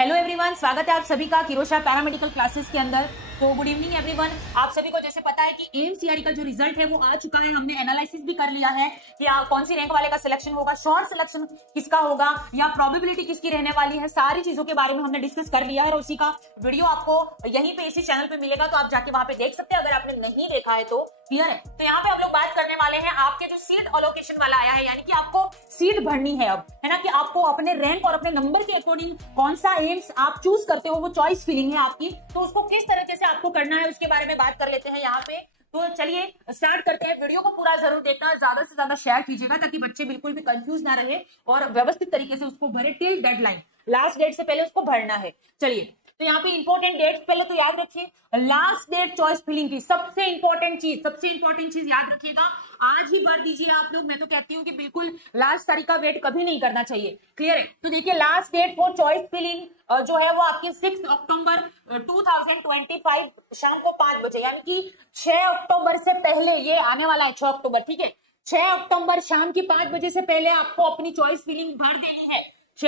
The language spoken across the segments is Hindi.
हेलो एवरीवन, स्वागत है आप सभी का किरोशा पैरामेडिकल क्लासेस के अंदर। तो गुड इवनिंग एवरीवन। आप सभी को जैसे पता है कि एमसीआरटी का जो रिजल्ट है वो आ चुका है। हमने एनालिसिस भी कर लिया है कि कौन सी रैंक वाले का सिलेक्शन होगा, शॉर्ट सिलेक्शन किसका होगा या प्रोबेबिलिटी किसकी रहने वाली है, सारी चीजों के बारे में हमने डिस्कस कर लिया है और उसी का वीडियो आपको यहीं पे इसी चैनल पे मिलेगा, तो आप जाके वहां पे देख सकते हैं अगर आपने नहीं देखा है तो। क्लियर है। तो यहाँ पे हम लोग बात करने वाले हैं आपके जो सीट अलोकेशन वाला आया है, यानी कि आपको सीट भरनी है अब, है ना, कि आपको अपने रैंक और अपने नंबर के अकॉर्डिंग कौन सा एम्स आप चूज करते हो, वो चॉइस फीलिंग है आपकी, तो उसको किस तरीके से आपको करना है उसके बारे में बात कर लेते हैं यहाँ पे। तो चलिए स्टार्ट करते हैं। वीडियो को पूरा जरूर देखना, ज्यादा से ज्यादा शेयर कीजिएगा ताकि बच्चे बिल्कुल भी कंफ्यूज ना रहे और व्यवस्थित तरीके से उसको भरे टिल डेडलाइन, लास्ट डेट से पहले उसको भरना है। चलिए, तो यहाँ पे इंपॉर्टेंट डेट्स पहले तो याद रखिए। लास्ट डेट चॉइस फिलिंग की सबसे इंपॉर्टेंट चीज याद रखिएगा, आज ही भर दीजिए आप लोग। मैं तो कहती हूँ कि बिल्कुल लास्ट तारीख का वेट कभी नहीं करना चाहिए। क्लियर है। तो देखिए, last date for choice filling जो है वो आपकी 6 अक्टूबर 2025 शाम को 5 बजे, यानी कि 6 अक्टूबर से पहले, ये आने वाला है 6 अक्टूबर, ठीक है। 6 अक्टूबर शाम की 5 बजे से पहले आपको अपनी चॉइस फिलिंग भर देनी है।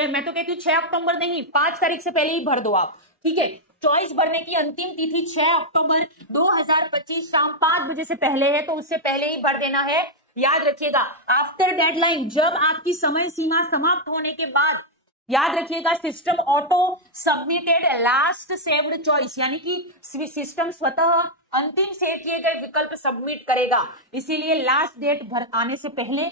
मैं तो कहती हूँ 6 अक्टूबर नहीं, 5 तारीख से पहले ही भर दो आप, ठीक है। चॉइस भरने की अंतिम तिथि 6 अक्टूबर 2025 शाम 5 बजे से पहले है, तो उससे पहले ही भर देना है। याद रखिएगा, आफ्टर डेडलाइन, जब आपकी समय सीमा समाप्त होने के बाद, याद रखिएगा, system auto submitted last saved choice, यानी कि सिस्टम स्वतः अंतिम सेव किए गए विकल्प सबमिट करेगा। इसीलिए लास्ट डेट भर आने से पहले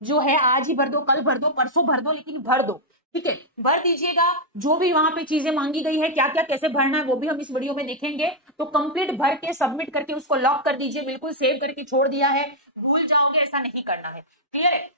जो है, आज ही भर दो, कल भर दो, परसों भर दो, लेकिन भर दो, ठीक है। भर दीजिएगा। जो भी वहां पे चीजें मांगी गई है, क्या क्या कैसे भरना है, वो भी हम इस वीडियो में देखेंगे। तो कंप्लीट भर के सबमिट करके उसको लॉक कर दीजिए। बिल्कुल सेव करके छोड़ दिया है, भूल जाओगे, ऐसा नहीं करना है। क्लियर है।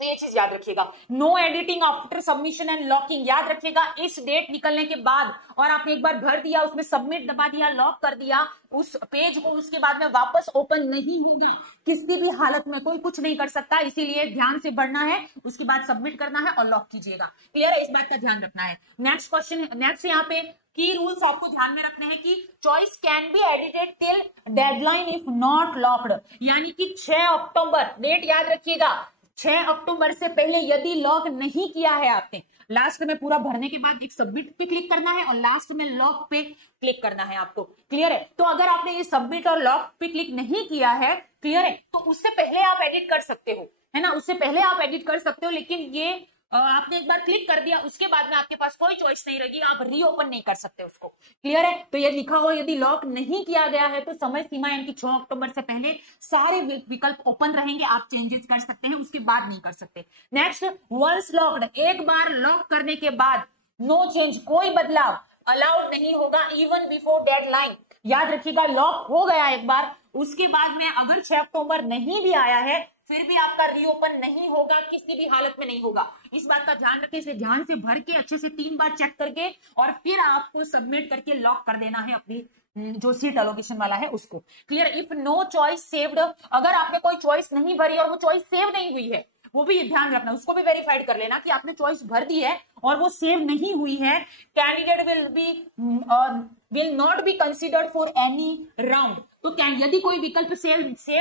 तो ये चीज याद रखिएगा, no editing after submission and locking. याद रखिएगा, इस डेट निकलने के बाद और आपने एक बार भर दिया, उसमें सबमिट दबा दिया, लॉक कर दिया उस पेज को, उसके बाद में वापस ओपन नहीं होगा किसी भी हालत में, कोई कुछ नहीं कर सकता। इसीलिए ध्यान से भरना है, उसके बाद सबमिट करना है और लॉक कीजिएगा। क्लियर है, इस बात का ध्यान रखना है। नेक्स्ट क्वेश्चन, नेक्स्ट यहाँ पे की रूल्स आपको ध्यान में रखने हैं कि choice can be edited till deadline if not locked, यानी कि 6 अक्टूबर डेट याद रखिएगा। 6 अक्टूबर से पहले यदि लॉक नहीं किया है आपने, लास्ट में पूरा भरने के बाद एक सबमिट पे क्लिक करना है और लास्ट में लॉक पे क्लिक करना है आपको। क्लियर है। तो अगर आपने ये सबमिट और लॉक पे क्लिक नहीं किया है, क्लियर है, तो उससे पहले आप एडिट कर सकते हो, है ना, उससे पहले आप एडिट कर सकते हो। लेकिन ये आपने एक बार क्लिक कर दिया, उसके बाद में आपके पास कोई चॉइस नहीं रहेगी, आप रीओपन नहीं कर सकते उसको। क्लियर है। तो ये लिखा हुआ, यदि लॉक नहीं किया गया है तो समय सीमा यानी कि 6 अक्टूबर से पहले सारे विकल्प ओपन रहेंगे, आप चेंजेस कर सकते हैं, उसके बाद नहीं कर सकते। नेक्स्ट, वंस लॉक्ड, एक बार लॉक करने के बाद नो चेंज, कोई बदलाव अलाउड नहीं होगा इवन बिफोर डेडलाइन। याद रखिएगा, लॉक हो गया एक बार, उसके बाद में अगर 6 अक्टूबर नहीं भी आया है फिर भी आपका रीओपन नहीं होगा, किसी भी हालत में नहीं होगा। इस बात का ध्यान रखें, इसे ध्यान से भर के अच्छे से 3 बार चेक करके और फिर आपको सबमिट करके लॉक कर देना है अपनी जो सीट अलोकेशन वाला है उसको। Clear. If no choice saved, अगर आपने कोई चॉइस नहीं भरी और वो चॉइस सेव नहीं हुई है, वो भी ध्यान रखना, उसको भी वेरीफाइड कर लेना कि आपने चॉइस भर दी है और वो सेव नहीं हुई है, candidate will not be considered for any round. तो क्या यदि कोई विकल्प सेव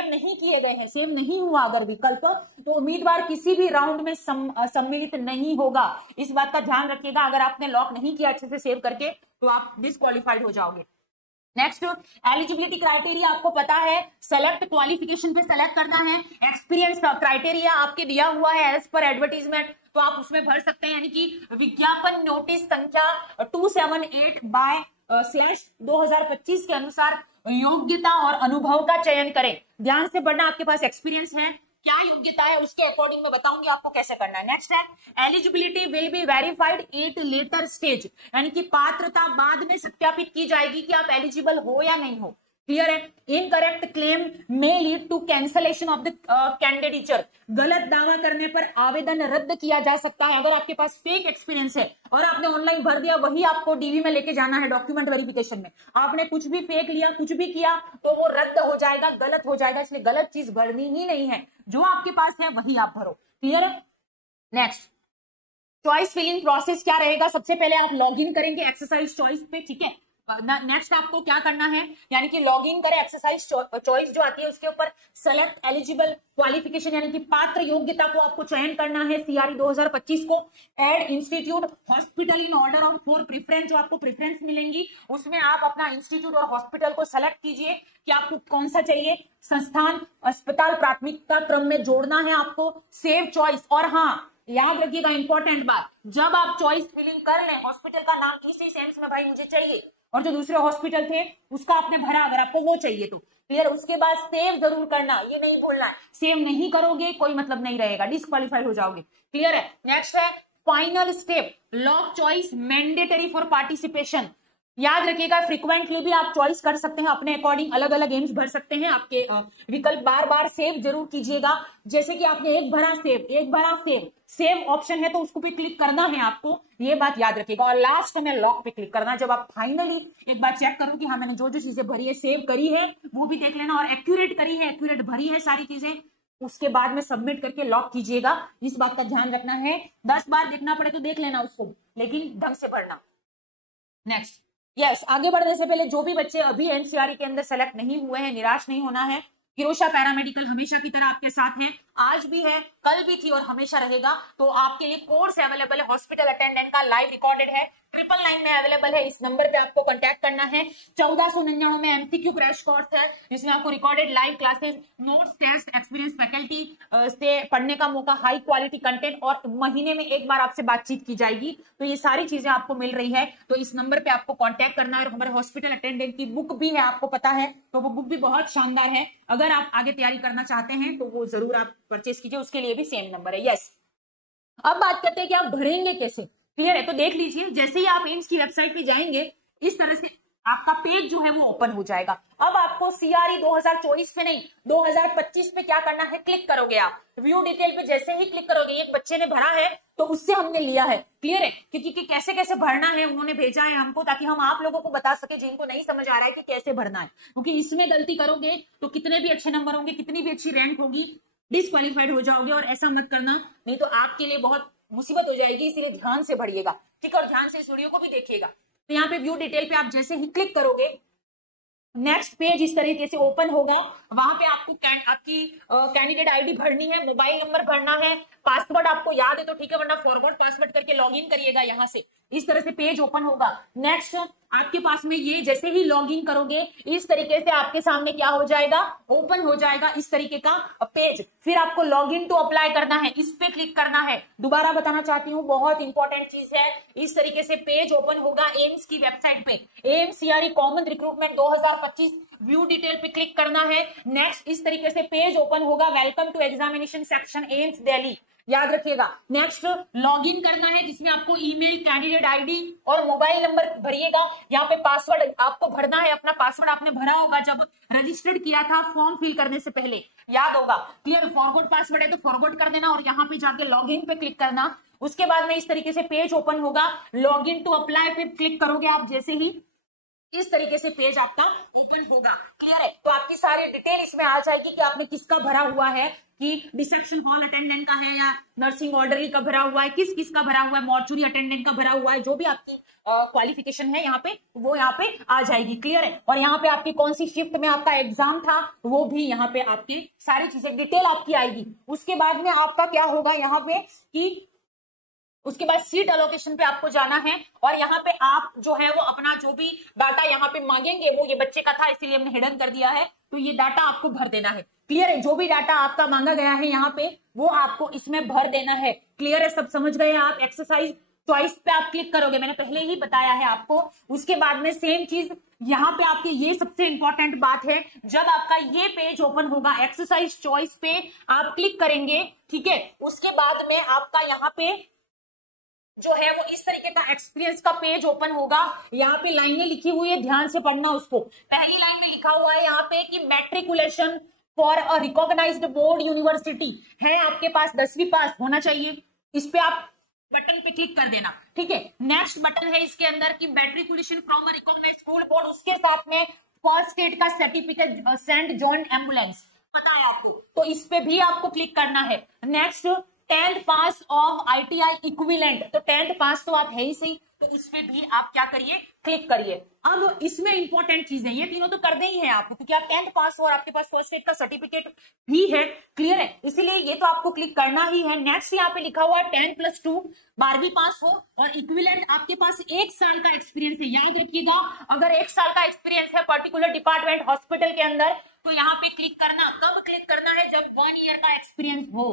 नहीं किए गए हैं, सेव नहीं हुआ अगर विकल्प, तो उम्मीदवार किसी भी राउंड में सम्मिलित नहीं होगा। इस बात का ध्यान रखिएगा, अगर आपने लॉक नहीं किया अच्छे से सेव करके तो आप डिस्क्वालिफाइड हो जाओगे। नेक्स्ट, एलिजिबिलिटी क्राइटेरिया आपको पता है, सेलेक्ट क्वालिफिकेशन पे सेलेक्ट करना है। एक्सपीरियंस क्राइटेरिया आपके दिया हुआ है एज पर एडवर्टीजमेंट, तो आप उसमें भर सकते हैं, यानी कि विज्ञापन नोटिस संख्या 278//2025 के अनुसार योग्यता और अनुभव का चयन करें। ध्यान से पढ़ना, आपके पास एक्सपीरियंस है, क्या योग्यता है, उसके अकॉर्डिंग मैं बताऊंगी आपको कैसे करना है। नेक्स्ट है, eligibility will be verified at later stage, यानी कि पात्रता बाद में सत्यापित की जाएगी कि आप एलिजिबल हो या नहीं हो। क्लियर है। Incorrect claim may lead to cancellation of the candidature, गलत दावा करने पर आवेदन रद्द किया जा सकता है। अगर आपके पास फेक एक्सपीरियंस है और आपने ऑनलाइन भर दिया, वही आपको डीवी में लेके जाना है डॉक्यूमेंट वेरिफिकेशन में, आपने कुछ भी फेक लिया, कुछ भी किया, तो वो रद्द हो जाएगा, गलत हो जाएगा। इसलिए गलत चीज भरनी ही नहीं है, जो आपके पास है वही आप भरो। क्लियर है। नेक्स्ट, चॉइस फिलिंग प्रोसेस क्या रहेगा, सबसे पहले आप लॉग इन करेंगे एक्सरसाइज चॉइस पे, ठीक है। नेक्स्ट आपको क्या करना है, यानी कि लॉग इन करें, एक्सरसाइज चॉइस जो आती है उसके ऊपर सेलेक्ट एलिजिबल क्वालिफिकेशन यानी कि पात्र योग्यता को आपको चयन करना है सीआरई 2025 को। Add institute hospital in order of for preference, जो आपको प्रेफरेंस मिलेंगी उसमें आप अपना इंस्टीट्यूट और हॉस्पिटल को सेलेक्ट कीजिए कि आपको कौन सा चाहिए। संस्थान अस्पताल प्राथमिकता क्रम में जोड़ना है आपको। सेव चॉइस, और हाँ याद रखिएगा इंपॉर्टेंट बात, जब आप चॉइस फिलिंग कर लें हॉस्पिटल का नाम इसी सेंस में भाई मुझे चाहिए, और जो दूसरे हॉस्पिटल थे उसका आपने भरा अगर आपको वो चाहिए तो क्लियर, उसके बाद सेव जरूर करना, ये नहीं भूलना है। सेव नहीं करोगे कोई मतलब नहीं रहेगा, डिस्क्वालीफाइड हो जाओगे। क्लियर है। नेक्स्ट है final step, lock choice mandatory for participation. याद रखिएगा फ्रीक्वेंटली भी आप चॉइस कर सकते हैं, अपने अकॉर्डिंग अलग अलग एम्स भर सकते हैं, आपके विकल्प बार बार सेव जरूर कीजिएगा। जैसे कि आपने एक भरा सेव, सेव ऑप्शन है तो उसको भी क्लिक करना है आपको, ये बात याद रखिएगा। और लास्ट में लॉक पे क्लिक करना, जब आप फाइनली एक बार चेक करो कि हाँ मैंने जो जो चीजें भरी है सेव करी है वो भी देख लेना, और एक्यूरेट करी है, एक्यूरेट भरी है सारी चीजें, उसके बाद में सबमिट करके लॉक कीजिएगा। इस बात का ध्यान रखना है, 10 बार देखना पड़े तो देख लेना उसको, लेकिन ढंग से भरना। नेक्स्ट आगे बढ़ने से पहले जो भी बच्चे अभी एनसीआरई के अंदर सेलेक्ट नहीं हुए हैं, निराश नहीं होना है। किरोशा पैरामेडिकल हमेशा की तरह आपके साथ है, आज भी है, कल भी थी और हमेशा रहेगा। तो आपके लिए कोर्स अवेलेबल है, हॉस्पिटल अटेंडेंट का लाइव रिकॉर्डेड है, 999 में अवेलेबल है। इस नंबर पे आपको कांटेक्ट करना है। 1499 में एमसीक्यू क्रैश कोर्स है, जिसमें आपको recorded live classes, notes, test, experience faculty से पढ़ने का मौका, हाई क्वालिटी कंटेंट, और महीने में एक बार आपसे बातचीत की जाएगी। तो ये सारी चीजें आपको मिल रही है, तो इस नंबर पे आपको कांटेक्ट करना है। और हमारे हॉस्पिटल अटेंडेंट की बुक भी है, आपको पता है, तो वो बुक भी बहुत शानदार है। अगर आप आगे तैयारी करना चाहते हैं तो वो जरूर आप परचेस कीजिए, उसके लिए भी सेम नंबर है। यस, अब बात करते हैं कि आप भरेंगे कैसे। क्लियर है, तो देख लीजिए, जैसे ही आप एम्स की वेबसाइट पे जाएंगे इस तरह से आपका पेज जो है वो ओपन हो जाएगा। अब आपको सीआरई 2024 पे नहीं 2025 पे क्या करना है, क्लिक करोगे आप व्यू डिटेल पे। जैसे ही क्लिक करोगे, एक बच्चे ने भरा है तो उससे हमने लिया है। क्लियर है, क्योंकि कैसे कैसे भरना है उन्होंने भेजा है हमको, ताकि हम आप लोगों को बता सके जिनको नहीं समझ आ रहा है कि कैसे भरना है। क्योंकि इसमें गलती करोगे तो कितने भी अच्छे नंबर होंगे, कितनी भी अच्छी रैंक होगी, डिस्क्वालीफाइड हो जाओगे। और ऐसा मत करना, नहीं तो आपके लिए बहुत मुसीबत हो जाएगी। इसलिए ध्यान से भरिएगा, ठीक है, और ध्यान से इस वीडियो को भी देखिएगा। तो यहाँ पे व्यू डिटेल पे आप जैसे ही क्लिक करोगे, नेक्स्ट पेज इस तरीके से ओपन होगा। वहां पे आपको आपकी कैंडिडेट आईडी भरनी है, मोबाइल नंबर भरना है, पासवर्ड आपको याद है तो ठीक है, वरना फॉरवर्ड पासवर्ड करके लॉगिन करिएगा। यहाँ से इस तरह से पेज ओपन होगा। नेक्स्ट आपके पास में ये जैसे ही लॉगिन करोगे इस तरीके से आपके सामने क्या हो जाएगा, ओपन हो जाएगा इस तरीके का पेज। फिर आपको लॉगिन टू अप्लाई करना है, इस पे क्लिक करना है। दोबारा बताना चाहती हूँ, बहुत इंपॉर्टेंट चीज है। इस तरीके से पेज ओपन होगा एम्स की वेबसाइट पे, AIIMS CRE common recruitment 2025, view detail पे क्लिक करना है। नेक्स्ट इस तरीके से पेज ओपन होगा, welcome to examination section AIIMS Delhi, याद रखिएगा। नेक्स्ट लॉगिन करना है, जिसमें आपको ईमेल, कैंडिडेट आईडी और मोबाइल नंबर भरिएगा। यहाँ पे पासवर्ड आपको भरना है, अपना पासवर्ड आपने भरा होगा जब रजिस्टर्ड किया था फॉर्म फिल करने से पहले, याद होगा। क्लियर, फॉरवर्ड पासवर्ड है तो फॉरवर्ड कर देना और यहाँ पे जाके लॉगिन पे क्लिक करना। उसके बाद में इस तरीके से पेज ओपन होगा, लॉगिन टू अप्लाई पे क्लिक करोगे आप, जैसे ही इस तरीके से पेज आपका ओपन होगा। क्लियर है, तो आपकी सारी डिटेल इसमें आ जाएगी कि आपने किसका भरा हुआ है, कि डिसेक्शन हॉल अटेंडेंट का है या नर्सिंग ऑर्डरली का भरा हुआ है, किस किस का भरा हुआ है, मॉर्चुरी अटेंडेंट का भरा हुआ है, जो भी आपकी क्वालिफिकेशन है यहाँ पे वो यहाँ पे आ जाएगी। क्लियर है, और यहाँ पे आपकी कौन सी शिफ्ट में आपका एग्जाम था वो भी यहाँ पे आपकी सारी चीजें डिटेल आपकी आएगी। उसके बाद में आपका क्या होगा यहाँ पे कि उसके बाद सीट एलोकेशन पे आपको जाना है, और यहाँ पे आप जो है वो अपना जो भी डाटा यहाँ पे मांगेंगे, वो ये बच्चे का था इसलिए हमने हिडन कर दिया है, तो ये डाटा आपको भर देना है। क्लियर है, जो भी डाटा आपका मांगा गया है यहाँ पे वो आपको इसमें भर देना है। क्लियर है, सब समझ गए आप। एक्सरसाइज चॉइस पे आप क्लिक करोगे, मैंने पहले ही बताया है आपको। उसके बाद में सेम चीज यहाँ पे आपकी, ये सबसे इंपॉर्टेंट बात है, जब आपका ये पेज ओपन होगा एक्सरसाइज चॉइस पे आप क्लिक करेंगे, ठीक है, उसके बाद में आपका यहाँ पे जो है वो इस तरीके का एक्सपीरियंस का पेज ओपन होगा। यहाँ पे लाइनें लिखी हुई है, ध्यान से पढ़ना उसको। पहली लाइन में लिखा हुआ है यहाँ पे कि matriculation for a recognised board university है, आपके पास 10वीं पास होना चाहिए। इस पे आप बटन पे क्लिक कर देना, ठीक है। नेक्स्ट बटन है इसके अंदर की matriculation from a recognised school board, उसके साथ में फर्स्ट एड का सर्टिफिकेट सेंट जॉन एम्बुलेंस, पता है आपको, तो इस पे भी आपको क्लिक करना है। Next 10th pass of ITI equivalent, तो 10th पास तो आप है ही सही, तो इस पे भी आप क्या करिए, क्लिक करिए। अब इसमें इंपॉर्टेंट चीज है, ये तीनों तो करने ही है आपको, क्योंकि आप 10th पास हो और आपके पास फर्स्ट एड का सर्टिफिकेट भी है, क्लियर है, इसीलिए ये तो आपको क्लिक करना ही है। नेक्स्ट यहाँ पे लिखा हुआ है 10+2 12वीं पास हो और इक्विवेलेंट आपके पास 1 साल का एक्सपीरियंस है। याद रखिएगा, अगर 1 साल का एक्सपीरियंस है पर्टिकुलर डिपार्टमेंट हॉस्पिटल के अंदर, तो यहाँ पे क्लिक करना, कब क्लिक करना है, जब 1 ईयर का एक्सपीरियंस हो,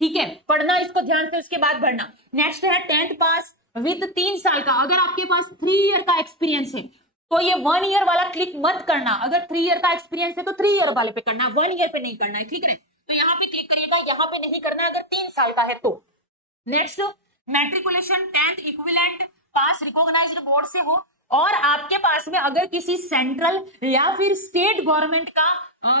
ठीक है, पढ़ना इसको ध्यान से, उसके बाद भरना। नेक्स्ट है 10th पास विद 3 साल का, अगर आपके पास 3 ईयर का एक्सपीरियंस है तो ये 1 ईयर वाला क्लिक मत करना, अगर 3 ईयर का एक्सपीरियंस है तो 3 ईयर वाले पे करना, 1 ईयर पे नहीं करना है, ठीक है, तो यहाँ पे क्लिक करिएगा, यहाँ पे नहीं करना अगर 3 साल का है तो। नेक्स्ट, मैट्रिकुलेशन 10th इक्विवेलेंट पास रिकॉग्नाइज्ड बोर्ड से हो और आपके पास में अगर किसी सेंट्रल या फिर स्टेट गवर्नमेंट का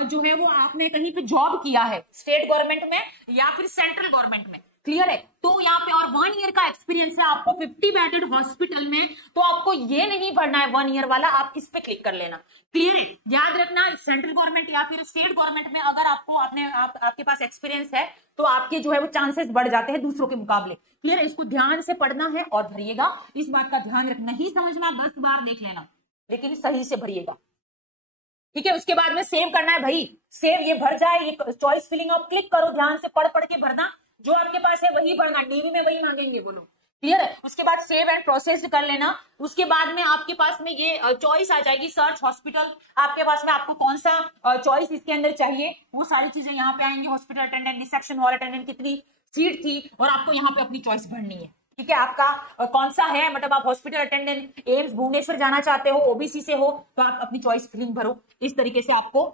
जो है वो आपने कहीं पे जॉब किया है, स्टेट गवर्नमेंट में या फिर सेंट्रल गवर्नमेंट में, क्लियर है, तो यहाँ पे और 1 ईयर का एक्सपीरियंस है आपको 50 बेडेड हॉस्पिटल में, तो आपको ये नहीं भरना है 1 ईयर वाला, आप इस पे क्लिक कर लेना, क्लियर है। याद रखना, सेंट्रल गवर्नमेंट या फिर स्टेट गवर्नमेंट में अगर आपको आपके पास एक्सपीरियंस है तो आपके जो है वो चांसेस बढ़ जाते हैं दूसरों के मुकाबले, क्लियर है, इसको ध्यान से पढ़ना है और भरिएगा, इस बात का ध्यान रखना, नहीं समझना 10 बार देख लेना, लेकिन सही से भरिएगा, ठीक है। उसके बाद में सेव करना है भाई, सेव, ये भर जाए, ये चॉइस फिलिंग आप क्लिक करो, ध्यान से पढ़ पढ़ के भरना, जो आपके पास है वही भरना, डीवी में वही मांगेंगे वो लोग, क्लियर है। उसके बाद सेव एंड प्रोसेस्ड कर लेना, उसके बाद में आपके पास में ये चॉइस आ जाएगी, सर्च हॉस्पिटल, आपके पास में आपको कौन सा चॉइस इसके अंदर चाहिए, वो सारी चीजें यहाँ पे आएंगी, hospital attendant, dissection hall attendant, कितनी सीट थी, और आपको यहाँ पे अपनी चॉइस भरनी है, ठीक है, आपका कौन सा है, मतलब आप हॉस्पिटल अटेंडेंट एम्स भुवनेश्वर जाना चाहते हो, ओबीसी से हो, तो आप अपनी चॉइस फिलिंग भरो, इस तरीके से आपको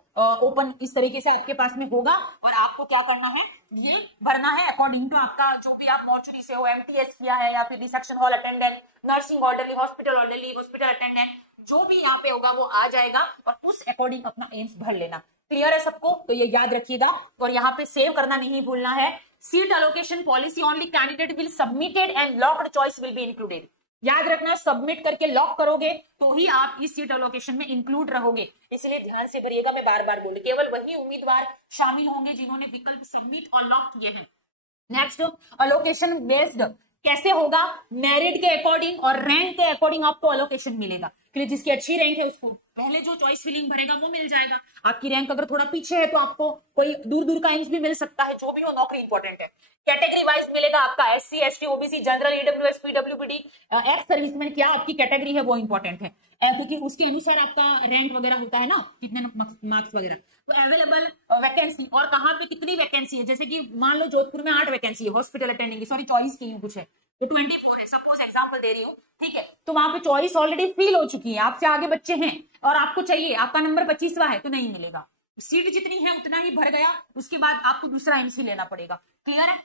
ओपन, इस तरीके से आपके पास में होगा, और आपको क्या करना है, ये भरना है अकॉर्डिंग टू आपका, जो भी आप मॉर्चुरी से हो, एमटीएस किया है, या फिर dissection hall attendant, nursing orderly, hospital attendant, जो भी यहाँ पे होगा वो आ जाएगा, और उस अकॉर्डिंग अपना एम्स भर लेना, क्लियर है सबको, तो ये याद रखिएगा, और यहाँ पे सेव करना नहीं भूलना है। Seat allocation policy, only candidate will submitted and locked choice will be included, याद रखना, सबमिट करके लॉक करोगे तो ही आप इस सीट एलोकेशन में इंक्लूड रहोगे, इसलिए ध्यान से भरिएगा, मैं बार बार बोल, केवल वही उम्मीदवार शामिल होंगे जिन्होंने विकल्प सबमिट और लॉक किए हैं। नेक्स्ट, अलोकेशन बेस्ड कैसे होगा, मेरिट के अकॉर्डिंग और रैंक के अकॉर्डिंग आपको अलोकेशन मिलेगा, जिसकी अच्छी रैंक है उसको पहले जो चॉइस फिलिंग भरेगा वो मिल जाएगा, आपकी रैंक अगर थोड़ा पीछे है तो आपको कोई दूर दूर का एम्स भी मिल सकता है, जो भी हो, नौकरी इंपॉर्टेंट है। कैटेगरी वाइज मिलेगा आपका SC ST OBC general EWS PWD ex serviceman, क्या आपकी कैटेगरी है वो इंपॉर्टेंट है, क्योंकि उसके अनुसार आपका रैंक वगैरह होता है ना, कितने मार्क्स वगैरह। तो अवेलेबल वैकेंसी और कहाँ पे कितनी वैकेंसी है, जैसे कि मान लो जोधपुर में 8 वैकेंसी है हॉस्पिटल अटेंडिंग की, सॉरी चॉइस की कुछ है, तो 24 है, सपोज एग्जांपल दे रही हूँ, ठीक है, तो वहां पे चॉइस ऑलरेडी फिल हो चुकी है, आपसे आगे बच्चे हैं और आपको चाहिए, आपका नंबर 25वां है, तो नहीं मिलेगा, सीट जितनी है उतना ही भर गया, उसके बाद आपको दूसरा एमसी लेना पड़ेगा, क्लियर है।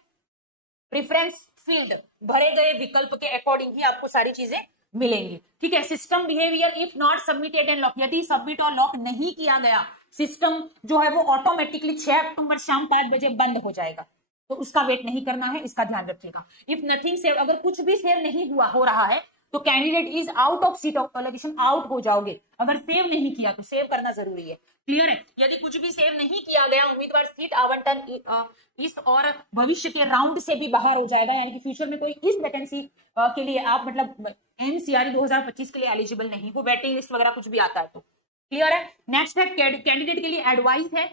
प्रेफरेंस फील्ड, भरे गए विकल्प के अकॉर्डिंग ही आपको सारी चीजें मिलेंगी, ठीक है। System behaviour if not submitted and lock, यदि सबमिट और लॉक नहीं किया गया, सिस्टम जो है वो ऑटोमेटिकली 6 अक्टूबर शाम 5 बजे बंद हो जाएगा, तो उसका वेट नहीं करना है, इसका ध्यान रखिएगा। इफ नथिंग सेव, अगर कुछ भी सेव नहीं हो रहा है तो candidate is out of seat allocation, out हो जाओगे, अगर सेव नहीं किया तो सेव करना जरूरी है, क्लियर है। यदि कुछ भी सेव नहीं किया गया, उम्मीदवार सीट आवंटन इस और भविष्य के राउंड से भी बाहर हो जाएगा, यानी कि फ्यूचर में कोई इस वैकेंसी के लिए आप मतलब MCRE 2025 के लिए एलिजिबल नहीं हो, वेटिंग लिस्ट वगैरह कुछ भी आता है तो, क्लियर है। नेक्स्ट है कैंडिडेट के लिए एडवाइस है,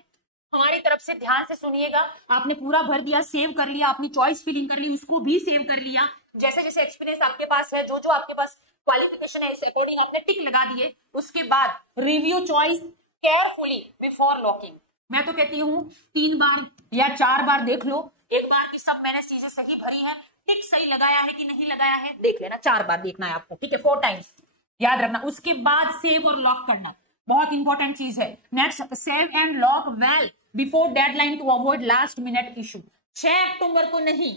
हमारी तरफ से ध्यान से सुनिएगा, आपने पूरा भर दिया, सेव कर लिया, अपनी चॉइस फिलिंग कर ली, उसको भी सेव कर लिया, जैसे जैसे एक्सपीरियंस आपके पास है, जो जो आपके पास क्वालिफिकेशन है, इस अकॉर्डिंग आपने टिक लगा दिए, उसके बाद review choice carefully before locking, मैं तो कहती हूँ 3 बार या 4 बार देख लो, एक बार की सब मैंने चीजें सही भरी है, टिक सही लगाया है कि नहीं लगाया है देख लेना, 4 बार देखना है आपको, ठीक है, 4 टाइम्स याद रखना, उसके बाद सेव और लॉक करना, बहुत इंपॉर्टेंट चीज है। Next, save and lock well before deadline to avoid last minute issue, 6 अक्टूबर को नहीं,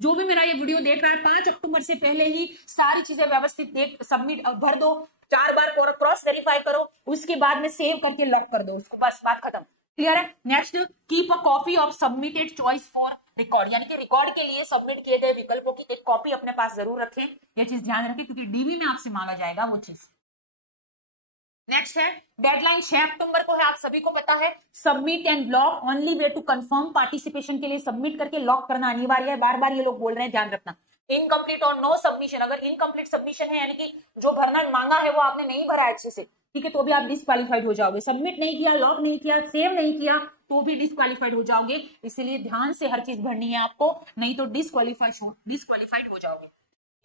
जो भी मेरा ये वीडियो देख रहा है 5 अक्टूबर से पहले ही सारी चीजें व्यवस्थित देख सबमिट भर दो, 4 बार क्रॉस वेरीफाई करो, उसके बाद में सेव करके लॉक कर दो उसको, बस बात खत्म, क्लियर है। Next, keep a copy of submitted choice for record, यानी कि रिकॉर्ड के लिए सबमिट किए गए विकल्पों की एक कॉपी अपने पास जरूर रखें, यह चीज ध्यान रखें, क्योंकि डीबी में आपसे मांगा जाएगा वो चीज, नेक्स्ट है डेडलाइन 6 अक्टूबर को है, आप सभी को पता है। Submit and lock, only way to confirm participation के लिए सबमिट करके लॉक करना अनिवार्य है। बार बार ये लोग बोल रहे हैं, ध्यान रखना। इनकम्प्लीट और नो सबमिशन, अगर इनकम्प्लीट सबमिशन है यानी कि जो भरना मांगा है वो आपने नहीं भरा अच्छे से, ठीक है, तो भी आप डिस्क्वालीफाइड हो जाओगे। सबमिट नहीं किया, लॉक नहीं किया, सेव नहीं किया, तो भी डिस्क्वालीफाइड हो जाओगे। इसलिए ध्यान से हर चीज भरनी है आपको, नहीं तो डिस्क्वालीफाइड हो जाओगे,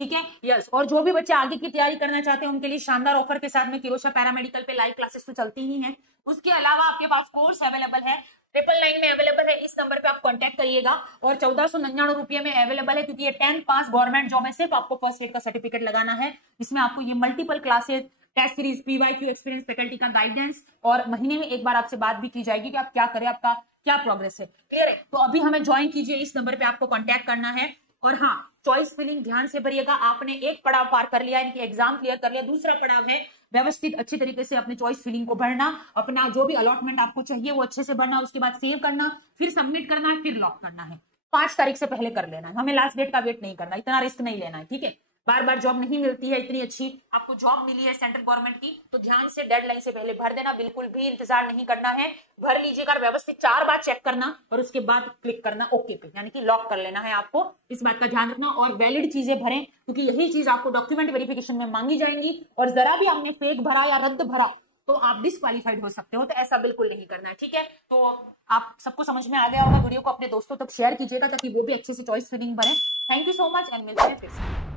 ठीक है। यस, और जो भी बच्चे आगे की तैयारी करना चाहते हैं उनके लिए शानदार ऑफर के साथ में किरोशा पैरामेडिकल पे लाइव क्लासेस तो चलती ही हैं। उसके अलावा आपके पास कोर्स अवेलेबल है, 999 में अवेलेबल है। इस नंबर पे आप कांटेक्ट करिएगा। और 1499 रुपये में अवेलेबल है, क्योंकि ये 10 पास गवर्नमेंट जॉब है। सिर्फ आपको फर्स्ट एड का सर्टिफिकेट लगाना है। इसमें आपको ये multiple classes, test series, PYQ, experience faculty का गाइडेंस, और महीने में एक बार आपसे बात भी की जाएगी कि आप क्या करें, आपका क्या प्रोग्रेस है। क्लियर है? तो अभी हमें ज्वाइन कीजिए, इस नंबर पे आपको कांटेक्ट करना है। और हाँ, चॉइस फिलिंग ध्यान से भरिएगा। आपने एक पड़ाव पार कर लिया, इनकी एग्जाम क्लियर कर लिया। दूसरा पड़ाव है व्यवस्थित अच्छी तरीके से अपने चॉइस फिलिंग को भरना, अपना जो भी अलॉटमेंट आपको चाहिए वो अच्छे से भरना, उसके बाद सेव करना, फिर सबमिट करना है, फिर लॉक करना है। 5 तारीख से पहले कर लेना है, हमें लास्ट डेट का वेट नहीं करना, इतना रिस्क नहीं लेना है, ठीक है। बार बार जॉब नहीं मिलती है इतनी अच्छी, आपको जॉब मिली है सेंट्रल गवर्नमेंट की, तो ध्यान से डेडलाइन से पहले भर देना, बिल्कुल भी इंतजार नहीं करना है। भर लीजिएगा, व्यवस्थित 4 बार चेक करना और उसके बाद क्लिक करना ओके पे, यानी कि लॉक कर लेना है आपको। इस बात का ध्यान रखना और वैलिड चीजें भरें, क्योंकि यही चीज आपको डॉक्यूमेंट वेरिफिकेशन में मांगी जाएंगी। और जरा भी आपने फेक भरा या रद्द भरा तो आप डिस्क्वालीफाइड हो सकते हो, तो ऐसा बिल्कुल नहीं करना है, ठीक है। तो आप सबको समझ में आ गया होगा। वीडियो को अपने दोस्तों तक शेयर कीजिएगा ताकि वो भी अच्छे से चॉइस फिलिंग भरें। Thank you so much and मिलते हैं फिर से।